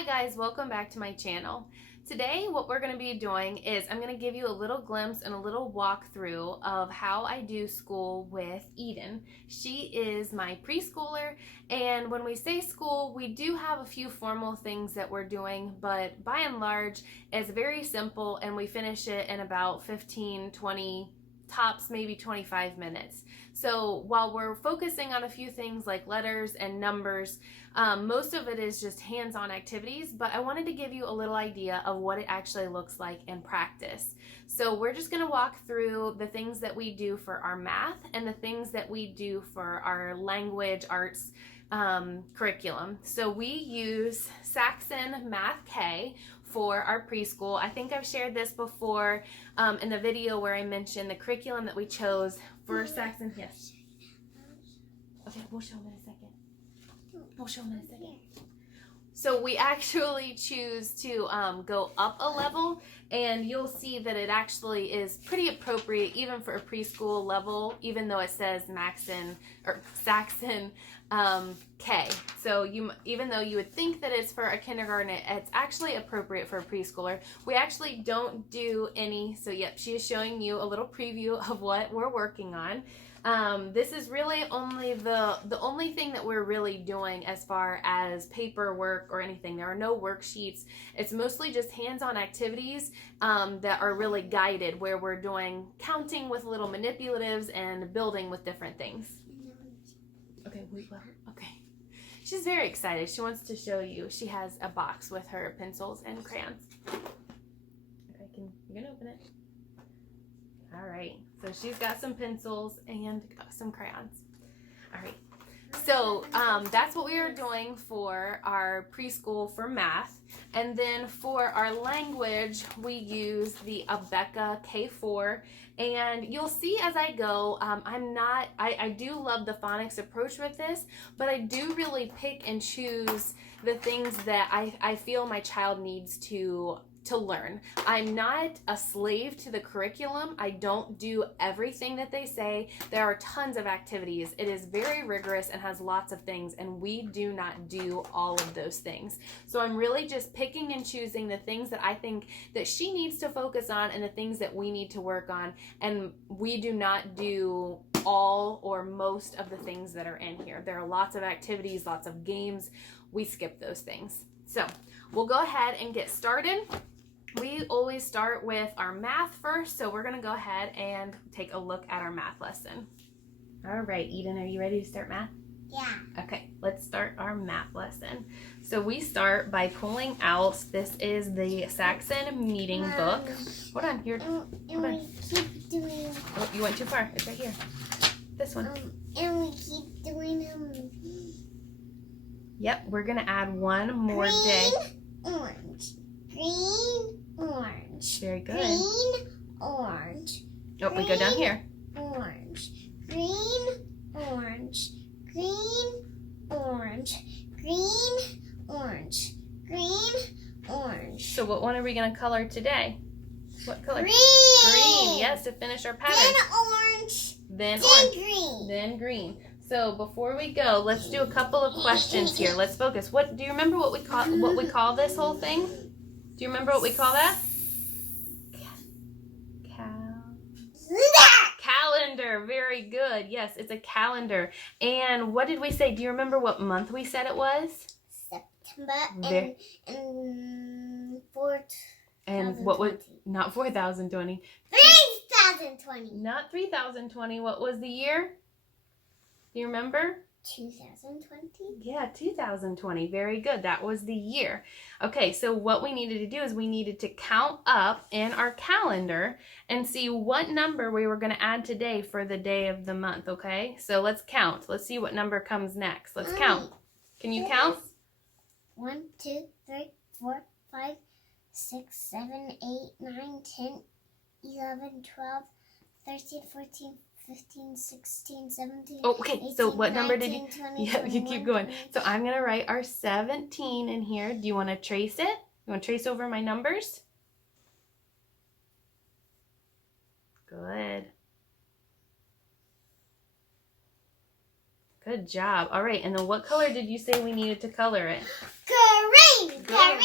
Hi guys, welcome back to my channel. Today what we're going to be doing is I'm going to give you a little glimpse and a little walkthrough of how I do school with Eden. She is my preschooler, and when we say school, we do have a few formal things that we're doing, but by and large it's very simple and we finish it in about 15, 20, tops maybe 25 minutes. So while we're focusing on a few things like letters and numbers, most of it is just hands-on activities, but I wanted to give you a little idea of what it actually looks like in practice. So we're just going to walk through the things that we do for our math and the things that we do for our language arts curriculum. So we use Saxon Math K for our preschool. I think I've shared this before in the video where I mentioned the curriculum that we chose for Saxon. Yes. Okay, we'll show them in a second. We'll show them in a second. So we actually choose to go up a level, and you'll see that it actually is pretty appropriate even for a preschool level, even though it says Saxon K. So even though you would think that it's for a kindergarten, it's actually appropriate for a preschooler. We actually don't do any, so yep, she is showing you a little preview of what we're working on. This is really only the only thing that we're really doing as far as paperwork or anything. There are no worksheets. It's mostly just hands-on activities that are really guided, where we're doing counting with little manipulatives and building with different things. Okay, okay. She's very excited. She wants to show you. She has a box with her pencils and crayons. Okay, you can open it. All right, so she's got some pencils and some crayons. All right, so that's what we are doing for our preschool for math. And then for our language, we use the Abeka K4. And you'll see as I go, I do love the phonics approach with this, but I do really pick and choose the things that I feel my child needs to learn. I'm not a slave to the curriculum. I don't do everything that they say. There are tons of activities. It is very rigorous and has lots of things, and we do not do all of those things. So I'm really just picking and choosing the things that I think that she needs to focus on and the things that we need to work on, and we do not do all or most of the things that are in here. There are lots of activities, lots of games. We skip those things. So we'll go ahead and get started. We always start with our math first, so we're going to go ahead and take a look at our math lesson. All right, Eden, are you ready to start math? Yeah. Okay, let's start our math lesson. So we start by pulling out, this is the Saxon meeting book. Hold on, here. Hold on. Keep doing. Oh, you went too far. It's right here. This one. And we keep doing them. Yep, we're going to add one more Green, day. Orange. Green, orange. Very good. Green, orange. Oh, we go down here. Orange. Green, orange. Green, orange. Green, orange. Green, orange. So what one are we going to color today? What color? Green. Green, yes, to finish our pattern. Then orange. Then Then orange. green. Then green. So before we go, let's do a couple of questions here. Let's focus. What do you remember what we call this whole thing? Do you remember what we call that? Calendar. Very good. Yes, it's a calendar. And what did we say? Do you remember what month we said it was? September and what was not 4020? 3020. Not 3020. What was the year? Do you remember? 2020? Yeah, 2020. Very good. That was the year. Okay, so what we needed to do is we needed to count up in our calendar and see what number we were going to add today for the day of the month, okay? So let's count. Let's see what number comes next. Let's count. Can you count? 1, 2, 3, 4, 5, 6, 7, 8, 9, 10, 11, 12, 13, 14, 15, 16, 17, Oh, okay. 18, So what number 19, did you? 20, Yeah, you 21, keep going. 22. So I'm going to write our 17 in here. Do you want to trace it? You want to trace over my numbers? Good. Good job. All right. And then what color did you say we needed to color it? Green. Green.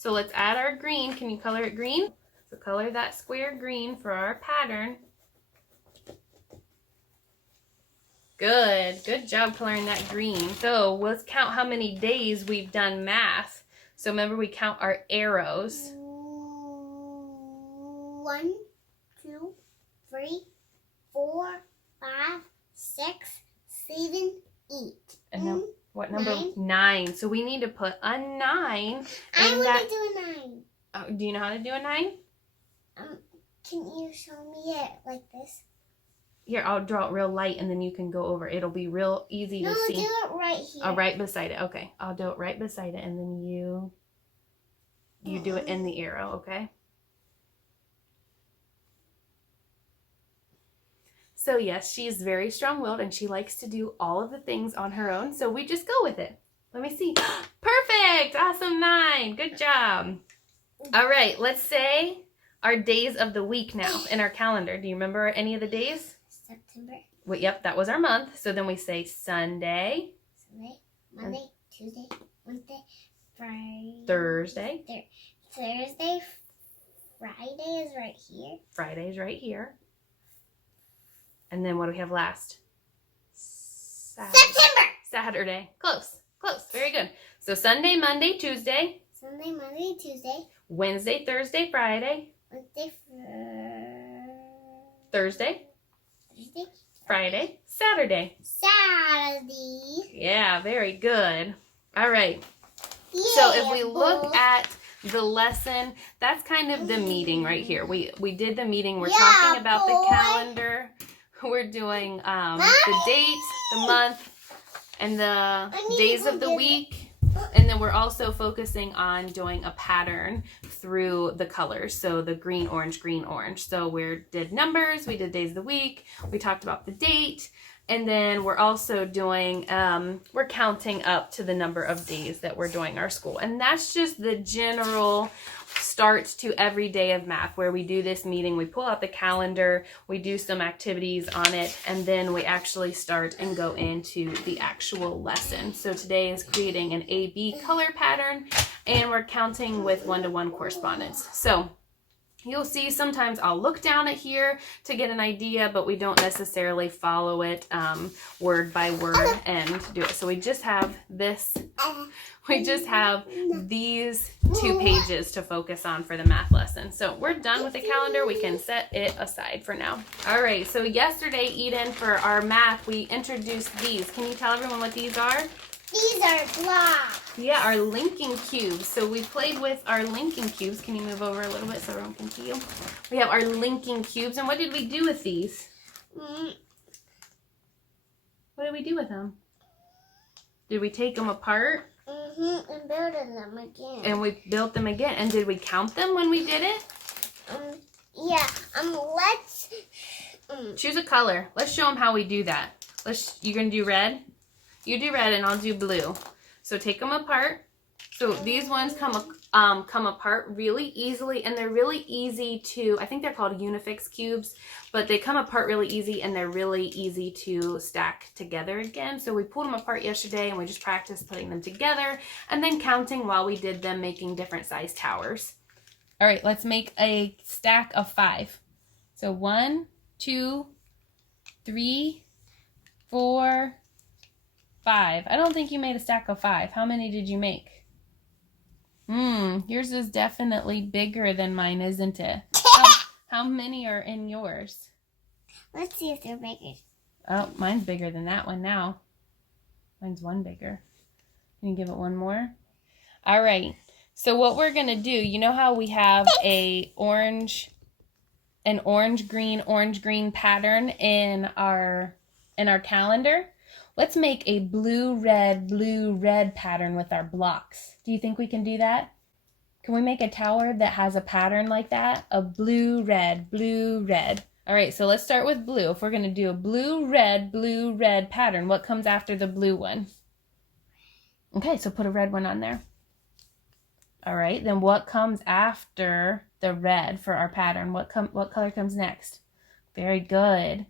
So let's add our green. Can you color it green? So color that square green for our pattern. Good. Good job coloring that green. So let's count how many days we've done math. So remember, we count our arrows. 1, 2, 3, 4, 5, 6, 7, 8. And then what number? 9. 9. So we need to put a 9 in I want that. to do a 9. Oh, do you know how to do a 9? Can you show me it like this? Here, I'll draw it real light and then you can go over. It'll be real easy to see. No, do it right here. Oh, right beside it. Okay. I'll do it right beside it and then you do it in the arrow, okay? So yes, she's very strong-willed and she likes to do all of the things on her own. So we just go with it. Let me see. Perfect. Awesome 9. Good job. All right. Let's say our days of the week now in our calendar. Do you remember any of the days? September. Well, yep, that was our month. So then we say Sunday. Sunday, Monday, Tuesday, Wednesday, Friday. Thursday. Thursday. Friday is right here. Friday's right here. And then what do we have last? September. Saturday. Close. Close. Very good. So Sunday, Monday, Tuesday. Sunday, Monday, Tuesday. Wednesday, Thursday, Friday. Wednesday, Thursday. Thursday. Friday. Saturday. Saturday. Yeah, very good. All right. Yeah, So if we look boy. at the lesson, that's kind of the meeting right here. We did the meeting. We're Yeah, talking about boy. the calendar. We're doing the date, the month, and the days of the week. And then we're also focusing on doing a pattern through the colors. So the green, orange, green, orange. So we did numbers, we did days of the week, we talked about the date, and then we're also doing, we're counting up to the number of days that we're doing our school. And that's just the general start to every day of math, where we do this meeting, we pull out the calendar, we do some activities on it, and then we actually start and go into the actual lesson. So today is creating an A-B color pattern, and we're counting with one-to-one correspondence. So you'll see sometimes I'll look down at here to get an idea, but we don't necessarily follow it word by word and do it. So we just have this, we just have these 2 pages to focus on for the math lesson. So we're done with the calendar. We can set it aside for now. All right, so yesterday, Eden, for our math, we introduced these. Can you tell everyone what these are? These are blocks. Yeah, our linking cubes. So we played with our linking cubes. Can you move over a little bit so everyone can see you? We have our linking cubes. And what did we do with these? What did we do with them? Did we take them apart? And building them again. And we built them again. And did we count them when we did it? Yeah. Let's choose a color. Let's show them how we do that. You're gonna do red? You do red and I'll do blue. So take them apart. So these ones come apart really easily, and they're really easy to, I think they're called Unifix cubes, but they come apart really easy and they're really easy to stack together again. So we pulled them apart yesterday and we just practiced putting them together and then counting while we did them, making different size towers. All right, let's make a stack of 5. So 1, 2, 3, 4, 5. I don't think you made a stack of 5. How many did you make? Yours is definitely bigger than mine, isn't it? How many are in yours? Let's see if they're bigger. Oh, mine's bigger than that one now. Mine's 1 bigger. Can you give it 1 more? All right. So what we're going to do, you know how we have an orange green pattern in our calendar? Let's make a blue, red pattern with our blocks. Do you think we can do that? Can we make a tower that has a pattern like that? A blue, red, blue, red. All right, so let's start with blue. If we're going to do a blue, red pattern, what comes after the blue one? Okay, so put a red one on there. All right, then what comes after the red for our pattern? What color comes next? Very good.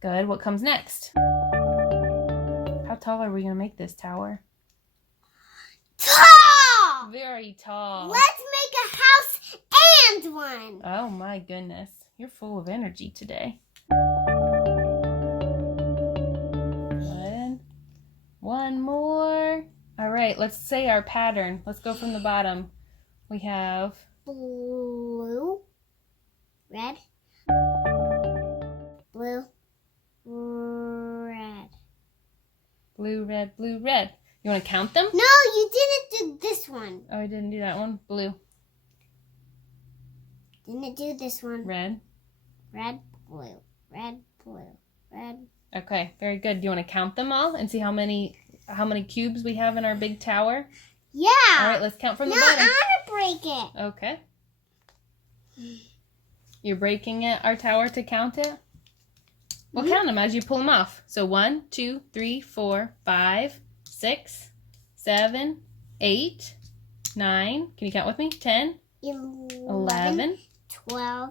Good. What comes next? How tall are we going to make this tower? Tall! Very very tall. Let's make a house and one. Oh my goodness. You're full of energy today. Good. One more. All right, let's say our pattern. Let's go from the bottom. We have blue, red, blue, red. blue, red, blue, red. You want to count them? No, you didn't do this one. Oh, I didn't do that one. Blue. Didn't do this one. Red. Red, blue, red, blue, red. Okay, very good. Do you want to count them all and see how many cubes we have in our big tower? Yeah. All right, let's count from the No, bottom. I want to break it. Okay. You're breaking our tower to count it? Well, count them as you pull them off. So 1, 2, 3, 4, 5, 6, 7, 8, 9. Can you count with me? 10, 11, 12,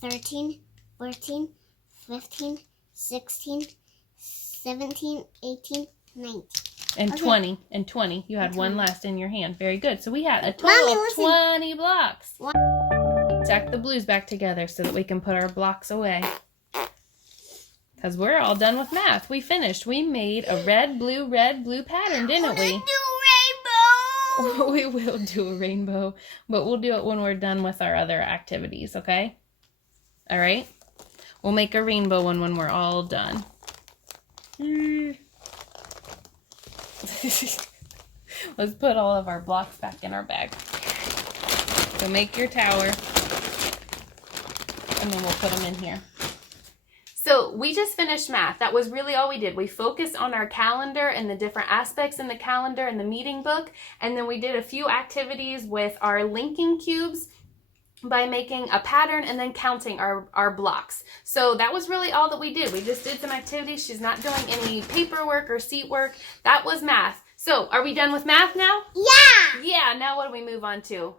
13, 14, 15, 16, 17, 18, 19. and Okay. 20. And 20. You had And one 20. last in your hand. Very good. So we had a total Mommy, of listen. 20 blocks. One. Stack the blues back together so that we can put our blocks away. Because we're all done with math. We finished. We made a red, blue pattern, didn't we? Do rainbow. We will do a rainbow, but we'll do it when we're done with our other activities, okay? All right? We'll make a rainbow one when we're all done. Let's put all of our blocks back in our bag. So make your tower, and then we'll put them in here. So we just finished math. That was really all we did. We focused on our calendar and the different aspects in the calendar and the meeting book. And then we did a few activities with our linking cubes by making a pattern and then counting our blocks. So that was really all that we did. We just did some activities. She's not doing any paperwork or seat work. That was math. So are we done with math now? Yeah. Yeah, now what do we move on to?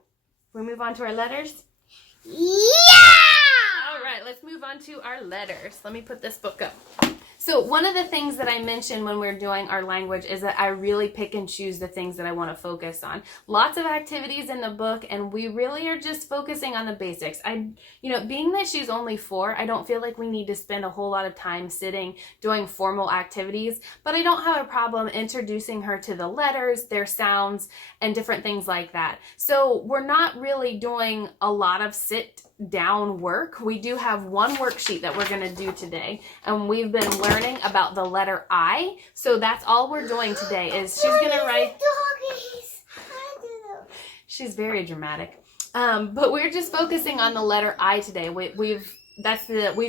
We move on to our letters? Yeah. All right, let's move on to our letters. Let me put this book up. So one of the things that I mentioned when we're doing our language is that I really pick and choose the things that I want to focus on. Lots of activities in the book, and we really are just focusing on the basics. Being that she's only 4, I don't feel like we need to spend a whole lot of time sitting doing formal activities, but I don't have a problem introducing her to the letters, their sounds, and different things like that. So we're not really doing a lot of sit down work. We do have one worksheet that we're going to do today, and we've been learning about the letter I. So that's all we're doing today is she's going to write. She's very dramatic. But we're just focusing on the letter I today. We've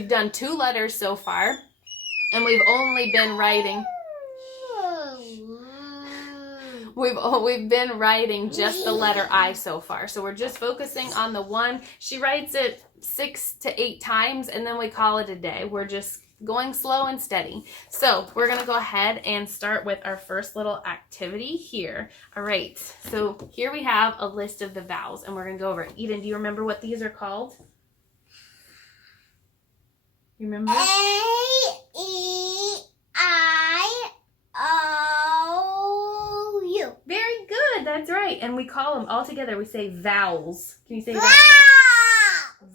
done 2 letters so far, and we've only been writing. We've been writing just the letter I so far. So we're just focusing on the one. She writes it 6 to 8 times, and then we call it a day. We're just going slow and steady. So we're going to go ahead and start with our first little activity here. All right. So here we have a list of the vowels, and we're going to go over it. Eden, do you remember what these are called? You remember? A-E-I-O-U. Very good. That's right. And we call them all together. We say vowels. Can you say that?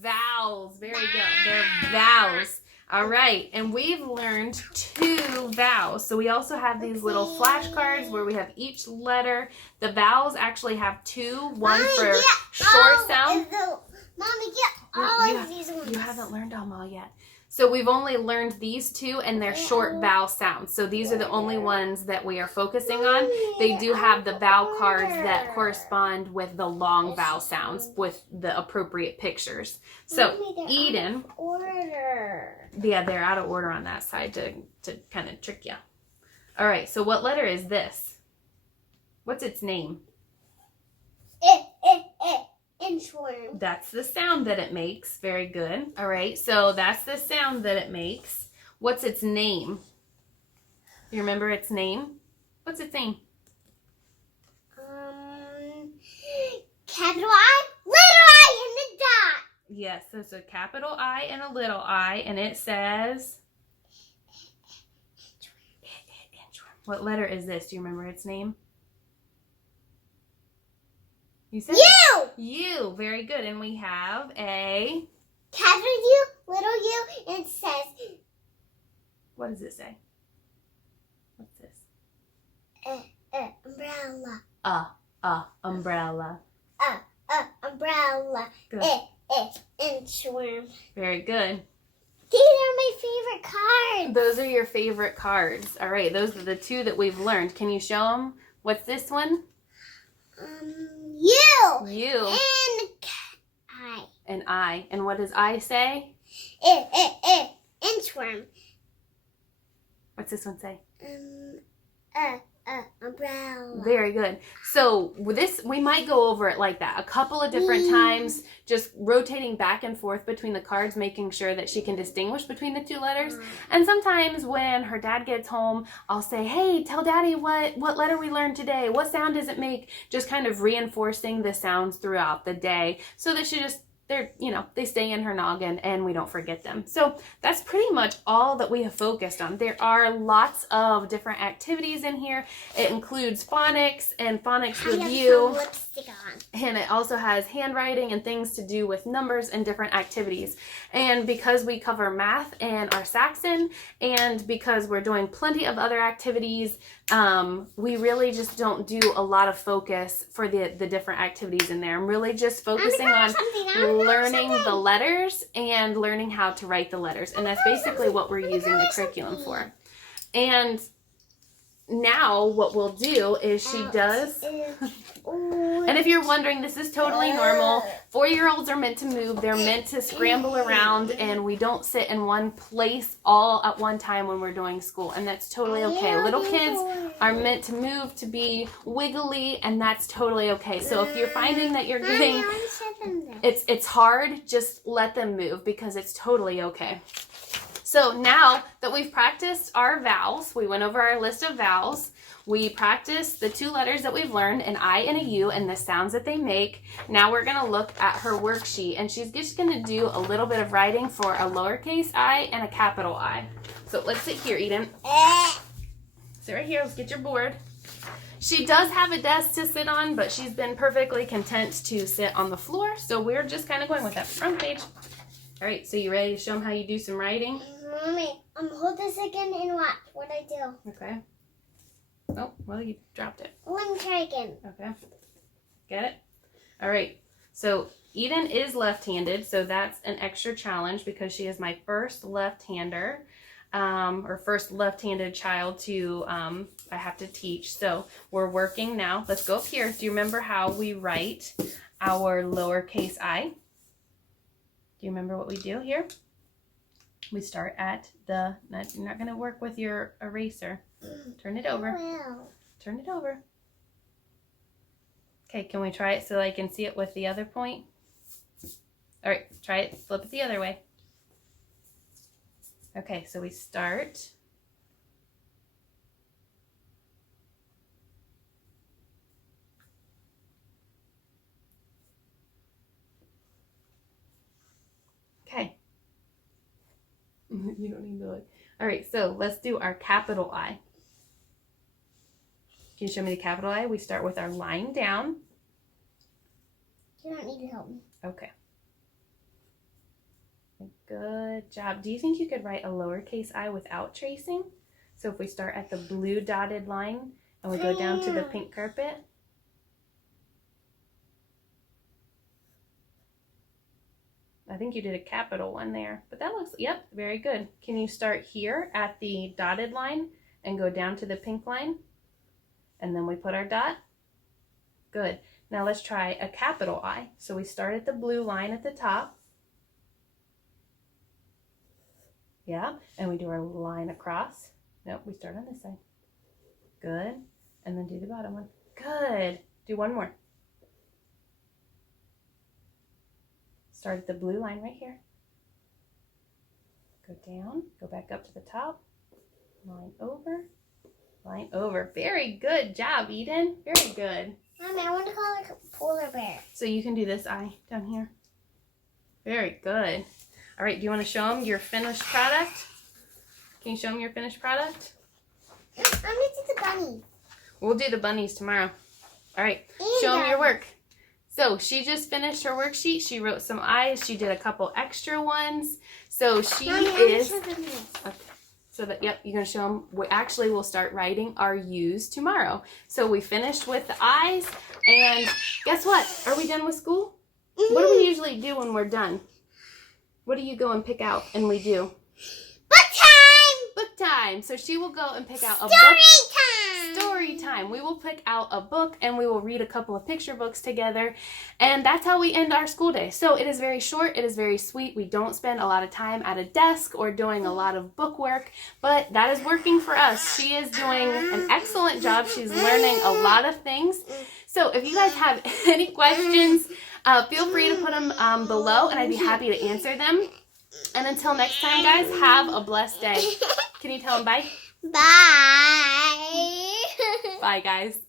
Vowels. Very good. They're vowels. All right. And we've learned 2 vowels. So we also have these little flashcards where we have each letter. The vowels actually have 2. One for short sound. Mommy, get all of these ones. You haven't learned them all yet. So we've only learned these 2, and they're short vowel sounds. So these are the only ones that we are focusing on. They do have the vowel cards that correspond with the long vowel sounds with the appropriate pictures. So Eden, yeah, they're out of order on that side to kind of trick you. All right, so what letter is this? What's its name? Inchworm. That's the sound that it makes. Very good. All right, so that's the sound that it makes. What's its name? You remember its name? What's its name? Capital I, little I, and a dot. Yes, so it's a capital I and a little I, and it says... What letter is this? Do you remember its name? You said U. U. Very good. And we have a... Capital U, little u, and it says... What does it say? What's this? Umbrella. Umbrella. Umbrella. Good. Inchworm. Very good. These are my favorite cards. Those are your favorite cards. All right, those are the two that we've learned. Can you show them? What's this one? U. U. And I. And I. And what does I say? Inchworm. What's this one say? Umbrella. Very good. So this, we might go over it like that a couple of different times, just rotating back and forth between the cards, making sure that she can distinguish between the two letters. And sometimes when her dad gets home, I'll say, hey, tell daddy what letter we learned today. What sound does it make? Just kind of reinforcing the sounds throughout the day so that she just, they stay in her noggin and we don't forget them. So that's pretty much all that we have focused on. There are lots of different activities in here. It includes phonics and phonics review. Lipstick on. And it also has handwriting and things to do with numbers and different activities. And because we cover math and our Saxon, and because we're doing plenty of other activities, we really just don't do a lot of focus for the different activities in there. I'm really just focusing on learning the letters and learning how to write the letters. And that's basically what we're using the curriculum for. And now what we'll do is she does... And if you're wondering, this is totally normal. 4-year-olds are meant to move. They're meant to scramble around, and we don't sit in one place all at one time when we're doing school, and that's totally okay. Little kids are meant to move, to be wiggly, and that's totally okay. So if you're finding that you're getting, it's hard, just let them move because it's totally okay. So now that we've practiced our vowels, we went over our list of vowels. We practiced the two letters that we've learned, an I and a U, and the sounds that they make. Now we're going to look at her worksheet, and she's just going to do a little bit of writing for a lowercase I and a capital I. So let's sit here, Eden. Sit right here. Let's get your board. She does have a desk to sit on, but she's been perfectly content to sit on the floor, so we're just kind of going with that front page. All right, so you ready to show them how you do some writing? Mommy, hold this again and watch what I do. Okay. Oh, well, you dropped it. Let me try again. Okay. Get it? All right. So Eden is left-handed, so that's an extra challenge because she is my first left-hander, or first left-handed child to I have to teach. So we're working now. Let's go up here. Do you remember how we write our lowercase I? Do you remember what we do here? We start at the, you're not going to work with your eraser. Turn it over. Turn it over. Okay, can we try it so I can see it with the other point? All right, try it. Flip it the other way. Okay, so we start. Okay. You don't need to look. All right, so let's do our capital I. Can you show me the capital I? We start with our line down. You don't need to help me. Okay. Good job. Do you think you could write a lowercase I without tracing? So if we start at the blue dotted line and we go down to the pink carpet. I think you did a capital one there, but that looks, yep, very good. Can you start here at the dotted line and go down to the pink line? And then we put our dot. Good. Now let's try a capital I. So we start at the blue line at the top. Yeah, and we do our line across. Nope, we start on this side. Good. And then do the bottom one. Good. Do one more. Start at the blue line right here. Go down, go back up to the top. Line over, line over. Very good job, Eden. Very good. Mommy, I want to call it a polar bear. So you can do this I down here. Very good. All right, do you want to show them your finished product? Can you show them your finished product? I'm going to do the bunny. We'll do the bunnies tomorrow. All right, And show them your work. So she just finished her worksheet. She wrote some I's. She did a couple extra ones. So she is... Okay. So that, yep, you're going to show them. We actually will start writing our U's tomorrow. So we finished with the I's. And guess what? Are we done with school? What do we usually do when we're done? What do you go and pick out and we do? Book time! Book time. So she will go and pick out a book. Story time. We will pick out a book and we will read a couple of picture books together. And that's how we end our school day. So it is very short. It is very sweet. We don't spend a lot of time at a desk or doing a lot of book work, but that is working for us. She is doing an excellent job. She's learning a lot of things. So if you guys have any questions, feel free to put them below and I'd be happy to answer them. And until next time, guys, have a blessed day. Can you tell them bye? Bye. Bye, guys.